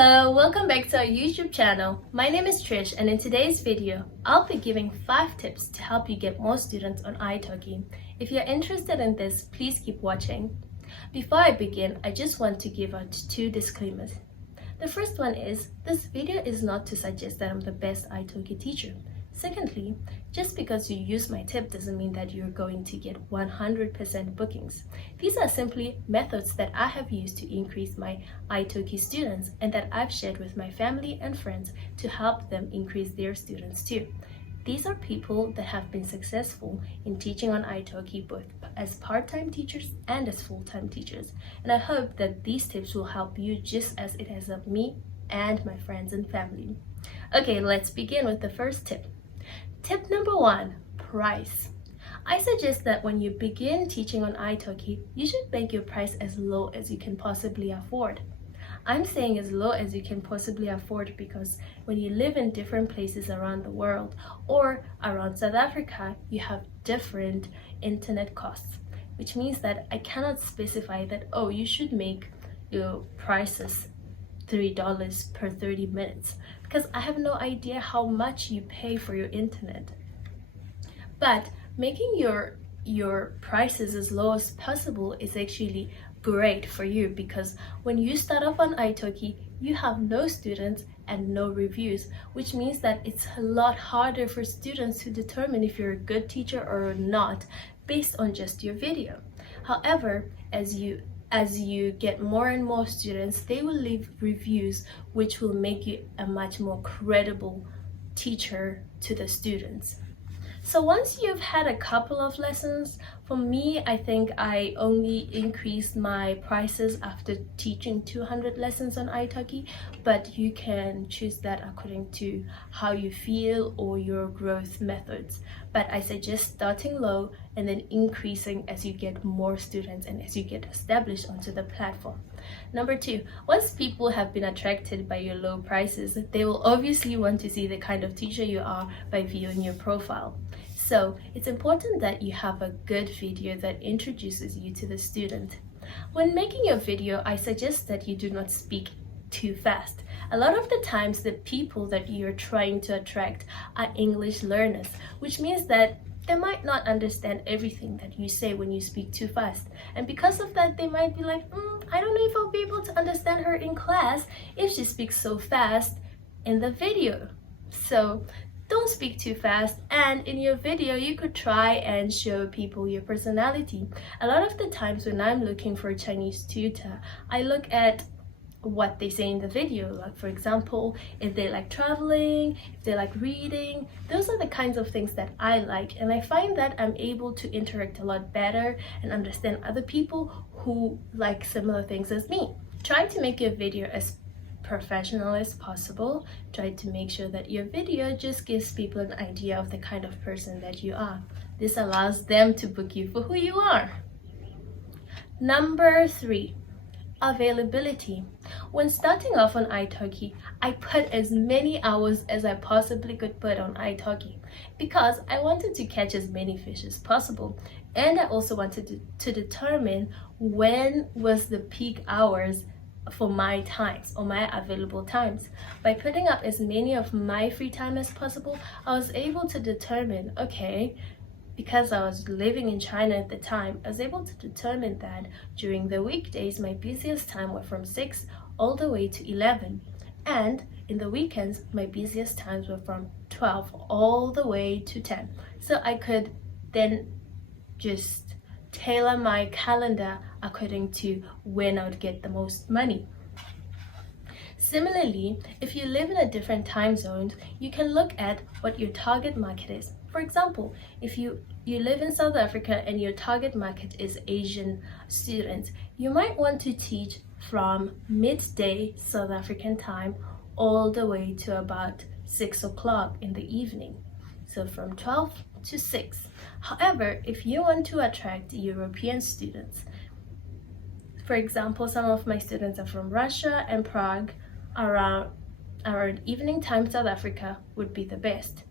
Hello, welcome back to our YouTube channel. My name is Trish, and in today's video, I'll be giving 5 tips to help you get more students on italki. If you're interested in this, please keep watching. Before I begin, I just want to give out 2 disclaimers. The first one is, this video is not to suggest that I'm the best italki teacher. Secondly, just because you use my tip doesn't mean that you're going to get 100% bookings. These are simply methods that I have used to increase my italki students and that I've shared with my family and friends to help them increase their students too. These are people that have been successful in teaching on italki both as part-time teachers and as full-time teachers. And I hope that these tips will help you just as it has helped me and my friends and family. Okay, let's begin with the first tip. Tip number 1, price. I suggest that when you begin teaching on italki, you should make your price as low as you can possibly afford. I'm saying as low as you can possibly afford because when you live in different places around the world or around South Africa, you have different internet costs, which means that I cannot specify that, oh, you should make your prices $3 per 30 minutes because I have no idea how much you pay for your internet. But making your prices as low as possible is actually great for you because when you start off on italki, you have no students and no reviews, which means that it's a lot harder for students to determine if you're a good teacher or not based on just your video. However, as you get more and more students, they will leave reviews which will make you a much more credible teacher to the students. So once you've had a couple of lessons, for me, I think I only increased my prices after teaching 200 lessons on italki, but you can choose that according to how you feel or your growth methods. But I suggest starting low and then increasing as you get more students and as you get established onto the platform. Number 2, once people have been attracted by your low prices, they will obviously want to see the kind of teacher you are by viewing your profile. So it's important that you have a good video that introduces you to the student. When making your video, I suggest that you do not speak too fast. A lot of the times the people that you're trying to attract are English learners, which means that they might not understand everything that you say when you speak too fast. And because of that, they might be like, I don't know if I'll be able to understand her in class if she speaks so fast in the video. So don't speak too fast, and in your video you could try and show people your personality. A lot of the times when I'm looking for a Chinese tutor, I look at what they say in the video, like for example, if they like traveling, if they like reading. Those are the kinds of things that I like, and I find that I'm able to interact a lot better and understand other people who like similar things as me. Try to make your video as professional as possible. Try to make sure that your video just gives people an idea of the kind of person that you are. This allows them to book you for who you are. Number 3, availability. When starting off on italki, I put as many hours as I possibly could put on italki because I wanted to catch as many fish as possible, and I also wanted to determine when was the peak hours for my times or my available times. By putting up as many of my free time as possible, I was able to determine, okay, because I was living in China at the time, I was able to determine that during the weekdays my busiest time were from 6 all the way to 11, and in the weekends my busiest times were from 12 all the way to 10. So I could then just tailor my calendar according to when I would get the most money. Similarly, if you live in a different time zone, you can look at what your target market is. For example, if you live in South Africa and your target market is Asian students, you might want to teach from midday South African time all the way to about 6 o'clock in the evening. So from 12 to 6. However, if you want to attract European students, for example, some of my students are from Russia and Prague, around evening time South Africa would be the best.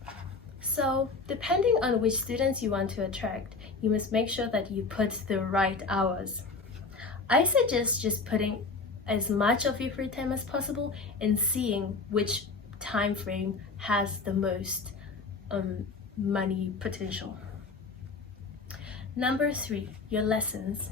So depending on which students you want to attract, you must make sure that you put the right hours. I suggest just putting as much of your free time as possible and seeing which time frame has the most money potential. Number 3, your lessons.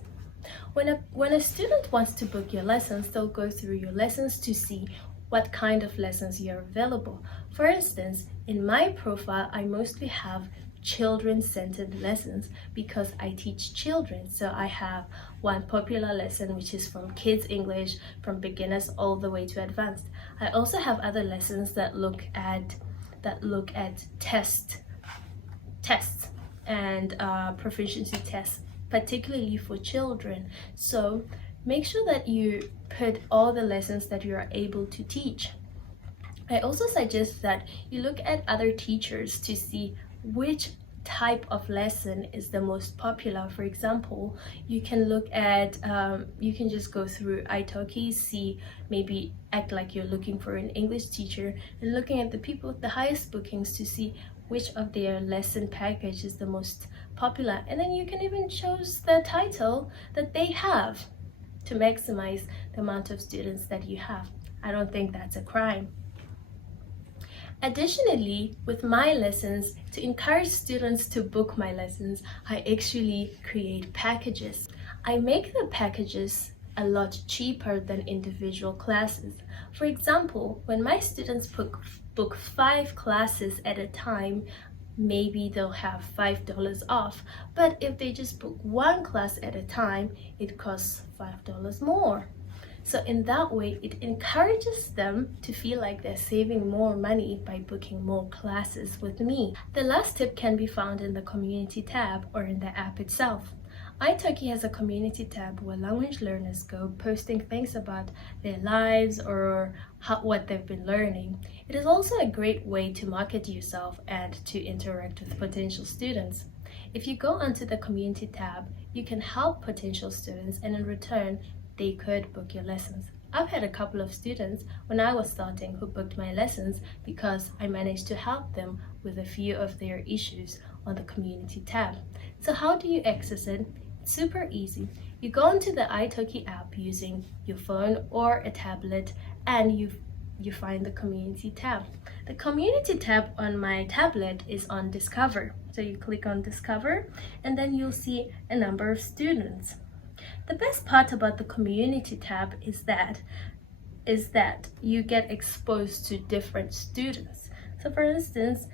When a student wants to book your lessons, they'll go through your lessons to see what kind of lessons you're available. For instance, in my profile, I mostly have children-centered lessons because I teach children. So I have one popular lesson which is from kids English, from beginners all the way to advanced. I also have other lessons that look at tests and proficiency tests, particularly for children. So make sure that you put all the lessons that you are able to teach. I also suggest that you look at other teachers to see which type of lesson is the most popular. For example, you can look at you can just go through italki, see, maybe act like you're looking for an English teacher and looking at the people with the highest bookings to see which of their lesson package is the most popular, and then you can even choose the title that they have to maximize the amount of students that you have. I don't think that's a crime. Additionally, with my lessons, to encourage students to book my lessons, I actually create packages. I make the packages a lot cheaper than individual classes. For example, when my students book 5 classes at a time, maybe they'll have $5 off. But if they just book 1 class at a time, it costs $5 more. So in that way, it encourages them to feel like they're saving more money by booking more classes with me. The last tip can be found in the community tab or in the app itself. italki has a community tab where language learners go, posting things about their lives or what they've been learning. It is also a great way to market yourself and to interact with potential students. If you go onto the community tab, you can help potential students, and in return, they could book your lessons. I've had a couple of students when I was starting who booked my lessons because I managed to help them with a few of their issues on the community tab. So how do you access it? It's super easy. You go into the italki app using your phone or a tablet, and you find the community tab. The community tab on my tablet is on Discover. So you click on Discover and then you'll see a number of students. The best part about the community tab is that you get exposed to different students. So for instance,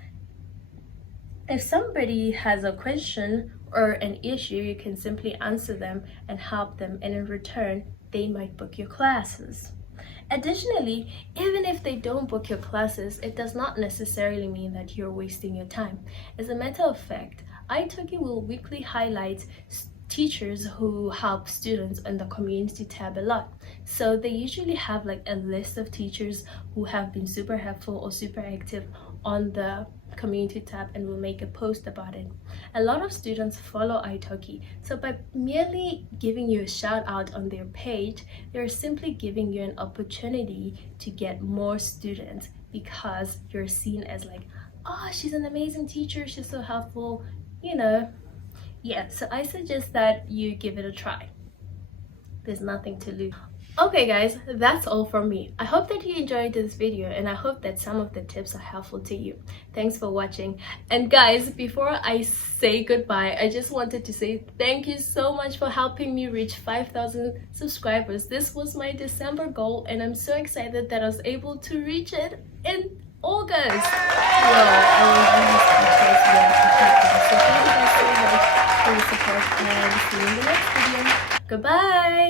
if somebody has a question or an issue, you can simply answer them and help them, and in return, they might book your classes. Additionally, even if they don't book your classes, it does not necessarily mean that you're wasting your time. As a matter of fact, italki will weekly highlight teachers who help students on the community tab a lot. So they usually have like a list of teachers who have been super helpful or super active on the community tab and will make a post about it. A lot of students follow italki, so by merely giving you a shout out on their page, they're simply giving you an opportunity to get more students because you're seen as like, oh, she's an amazing teacher, she's so helpful, you know. Yeah, so I suggest that you give it a try. There's nothing to lose. Okay guys, that's all from me. I hope that you enjoyed this video and I hope that some of the tips are helpful to you. Thanks for watching. And guys, before I say goodbye, I just wanted to say thank you so much for helping me reach 5,000 subscribers. This was my December goal and I'm so excited that I was able to reach it in August. Whoa, I was really speechless when it happened. So thank you guys so much for your support and see you in the next video. Goodbye!